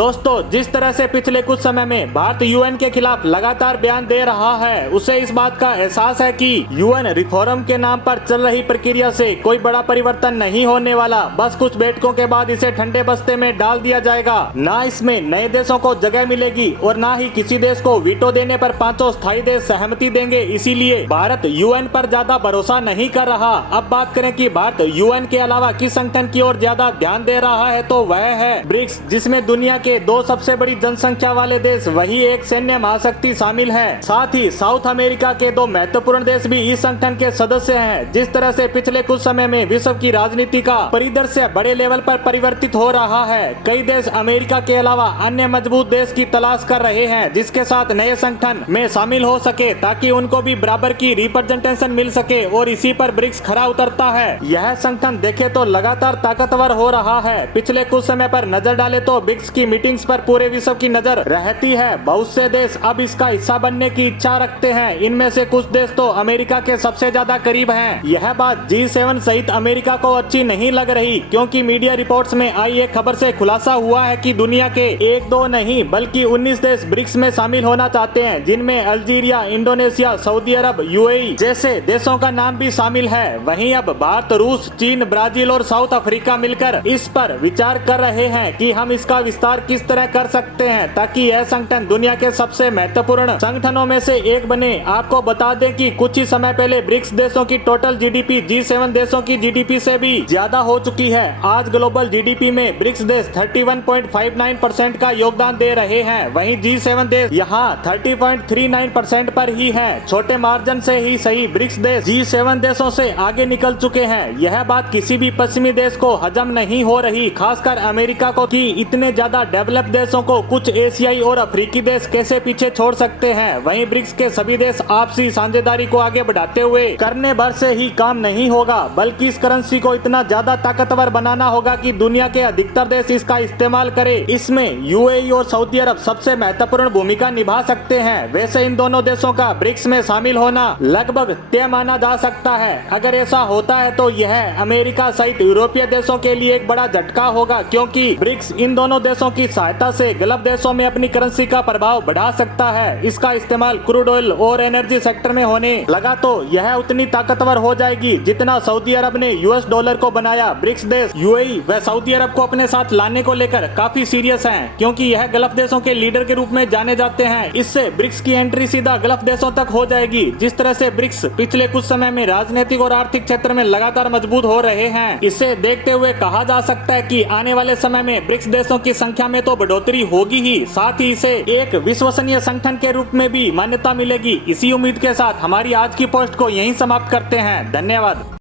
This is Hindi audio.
दोस्तों, जिस तरह से पिछले कुछ समय में भारत यूएन के खिलाफ लगातार बयान दे रहा है, उसे इस बात का एहसास है कि यूएन रिफॉर्म के नाम पर चल रही प्रक्रिया से कोई बड़ा परिवर्तन नहीं होने वाला। बस कुछ बैठकों के बाद इसे ठंडे बस्ते में डाल दिया जाएगा। ना इसमें नए देशों को जगह मिलेगी और ना ही किसी देश को वीटो देने पर पांचों स्थायी देश सहमति देंगे। इसीलिए भारत यूएन पर ज्यादा भरोसा नहीं कर रहा। अब बात करें कि भारत यूएन के अलावा किस संगठन की ओर ज्यादा ध्यान दे रहा है, तो वह है ब्रिक्स, जिसमें दुनिया के दो सबसे बड़ी जनसंख्या वाले देश वही एक सैन्य महाशक्ति शामिल है। साथ ही साउथ अमेरिका के दो महत्वपूर्ण देश भी इस संगठन के सदस्य हैं। जिस तरह से पिछले कुछ समय में विश्व की राजनीति का परिदृश्य बड़े लेवल पर परिवर्तित हो रहा है, कई देश अमेरिका के अलावा अन्य मजबूत देश की तलाश कर रहे हैं जिसके साथ नए संगठन में शामिल हो सके, ताकि उनको भी बराबर की रिप्रेजेंटेशन मिल सके। और इसी पर ब्रिक्स खरा उतरता है। यह संगठन देखे तो लगातार ताकतवर हो रहा है। पिछले कुछ समय पर नजर डाले तो ब्रिक्स की मीटिंग्स पर पूरे विश्व की नजर रहती है। बहुत से देश अब इसका हिस्सा बनने की इच्छा रखते हैं। इनमें से कुछ देश तो अमेरिका के सबसे ज्यादा करीब हैं। यह बात G7 सहित अमेरिका को अच्छी नहीं लग रही, क्योंकि मीडिया रिपोर्ट्स में आई एक खबर से खुलासा हुआ है कि दुनिया के एक दो नहीं बल्कि 19 देश ब्रिक्स में शामिल होना चाहते हैं, जिनमें अल्जीरिया, इंडोनेशिया, सऊदी अरब, यूएई जैसे देशों का नाम भी शामिल है। वहीं अब भारत, रूस, चीन, ब्राजील और साउथ अफ्रीका मिलकर इस पर विचार कर रहे हैं कि हम इसका विस्तार किस तरह कर सकते हैं, ताकि यह संगठन दुनिया के सबसे महत्वपूर्ण संगठनों में से एक बने। आपको बता दें कि कुछ ही समय पहले ब्रिक्स देशों की टोटल जीडीपी G7 देशों की जीडीपी से भी ज्यादा हो चुकी है। आज ग्लोबल जीडीपी में ब्रिक्स देश 31.59% का योगदान दे रहे हैं। वहीं G7 देश यहाँ 30.39% पर ही हैं। छोटे मार्जिन से ही सही ब्रिक्स देश G7 देशों से आगे निकल चुके हैं। यह बात किसी भी पश्चिमी देश को हजम नहीं हो रही, खासकर अमेरिका को, कि इतने ज्यादा डेवलप देशों को कुछ एशियाई और अफ्रीकी देश कैसे पीछे छोड़ सकते हैं। वहीं ब्रिक्स के सभी देश आपसी साझेदारी को आगे बढ़ाते हुए करने भर से ही काम नहीं होगा, बल्कि इस करेंसी को इतना ज्यादा ताकतवर बनाना होगा कि दुनिया के अधिकतर देश इसका इस्तेमाल करे। इसमें यूएई और सऊदी अरब सबसे महत्वपूर्ण भूमिका निभा सकते हैं। वैसे इन दोनों देशों का ब्रिक्स में शामिल होना लगभग तय माना जा सकता है। अगर ऐसा होता है तो यह अमेरिका सहित यूरोपीय देशों के लिए एक बड़ा झटका होगा, क्योंकि ब्रिक्स इन दोनों देशों की सहायता से गल्फ देशों में अपनी करेंसी का प्रभाव बढ़ा सकता है। इसका इस्तेमाल क्रूड ऑयल और एनर्जी सेक्टर में होने लगा तो यह उतनी ताकतवर हो जाएगी जितना सऊदी अरब ने यूएस डॉलर को बनाया। ब्रिक्स देश यूएई व सऊदी अरब को अपने साथ लाने को लेकर काफी सीरियस हैं, क्योंकि यह गल्फ देशों के लीडर के रूप में जाने जाते हैं। इससे ब्रिक्स की एंट्री सीधा गल्फ देशों तक हो जाएगी। जिस तरह से ब्रिक्स पिछले कुछ समय में राजनीतिक और आर्थिक क्षेत्र में लगातार मजबूत हो रहे हैं, इसे देखते हुए कहा जा सकता है कि आने वाले समय में ब्रिक्स देशों की संख्या में तो बढ़ोतरी होगी ही, साथ ही इसे एक विश्वसनीय संगठन के रूप में भी मान्यता मिलेगी। इसी उम्मीद के साथ हमारी आज की पोस्ट को यहीं समाप्त करते हैं। धन्यवाद।